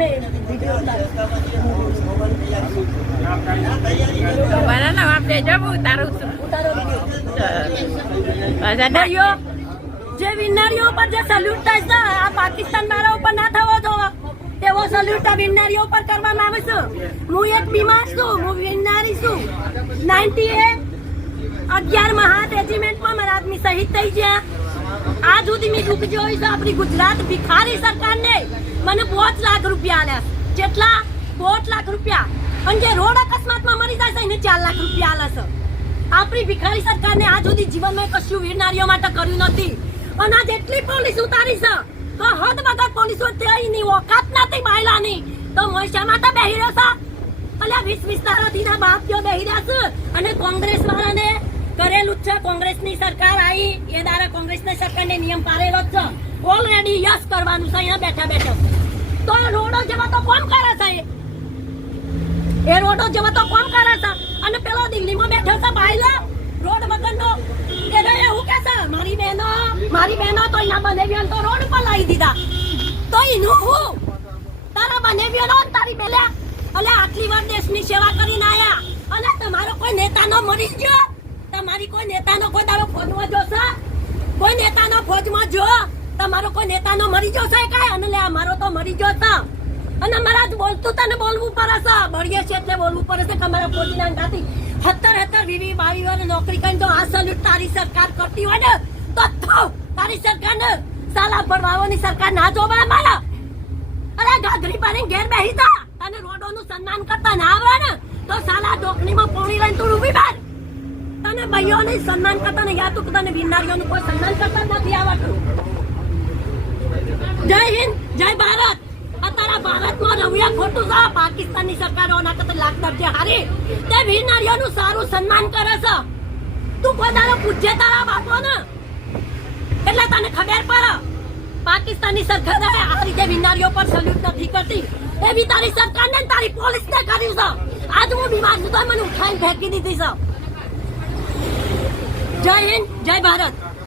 તમે video banana આપડે જવું ઉતારું વિડિયો જે વિનારીઓ પર જે સલ્યુટ થાય છે આ પાકિસ્તાન મારા ઉપર ના થવો જોઈએ તેવો સલ્યુટ આ વિનારીઓ પર કરવામાં આવે છે હું એક બીમાર છું હું વિનારી છું 98 હાથ રેજિમેન્ટમાં મારા આદમી શહીદ થઈ ગયા આજ સુધી મેં દુઃખ જોઈ છે આપણી ગુજરાત ભિખારી સરકારને મને 5 લાખ રૂપિયા આલ્યા જેટલા 5 લાખ રૂપિયા અને જે રોડ અકસ્માતમાં મરી જાય છે એને 4 લાખ રૂપિયા આલે છે આપણી ભિખારી સરકારને આજ સુધી જીવનમાં કશું વીરનારીઓ માટે કર્યું નથી અને આ જેટલી પોલીસ ઉતારી છે તો હદ વગર પોલીસો તેની ઓકાત નથી બાયલાની તો મોયશા માટે બેહી રહ્યો છે અલ્યા 20 તારાથી ના બાપ જો બેહી રહ્યા છે અને કોંગ્રેસ વાળાને કરેલું છે કોંગ્રેસની સરકાર આવી એ દ્વારા કોંગ્રેસની સરકારને નિયમ પારેલો જ છે ઓલરેડી યસ કરવાનું છે અહીંયા બેઠા બેઠા તો રોડો જેવા તો કોણ કરે છે એ રોડો જેવા તો કોણ કરે છે અને પેલો દિલ્હીમાં બેઠો છે બાયલા રોડ વગરનો એને એવું કે છે મારી બહેનો તો એના બનેવ્યો તો રોડ ઉપર લાવી દીધા તો એનું હું તારા બનેવ્યો તારી બેલે અલે આટલી વાર દેશની સેવા કરીને આયા અને તમારો કોઈ નેતાનો મરી ગયો તમારી કોઈ નેતાનો કોઈ દાડો ફોજમાં જોશે કોઈ નેતાનો ફોજમાં જો તમારો કોઈ નેતાનો મરી ગયો છે કાય અને લે અમારો તો મરી ગયો છે અને મારા જ બોલતું તને બોલવું પડે છે બળીએ છે એટલે બોલવું પડે છે કે અમારા ફોજીના ગાતી 17 20 22 વાર નોકરી કરીને તો આ સલ્યુટ તારી સરકાર કરતી હોય ને તો તારી સરકારને સાલા ભરવાઓની સરકાર ના જોવા મારા અરે ગાધરી પાણી ઘેર બેહી તા અને રોડોનું સન્માન કરતા ના આવડે ને તો સાલા ડોકણીમાં પોણી લઈને તું ઊભી બાર તને ભાઈઓને સન્માન કરતા ને યા તું તને વિનારીઓનું કોઈ સન્માન કરતા નથી આવડતું જય હિન્દ જય ભારત તારા ભારતમાં રવિયા ખોટું છે પાકિસ્તાનની સરકારોના કરતા લાખ દરજે હારી તે વિનારીઓનું સારું સન્માન કરે છે તું કોઈ દાડો પૂછે તારા બાપો ને એટલે તને ખબર પડે પાકિસ્તાનની સરકાર આ રીતે વિનારીઓ પર સલ્યુટ નથી કરતી એવી તારી સરકારને તારી પોલીસને કર્યું છે આજ હું બીમાર છું તો મને ઉઠાઈને ફેંકી દીધી છે જય હિન્દ જય ભારત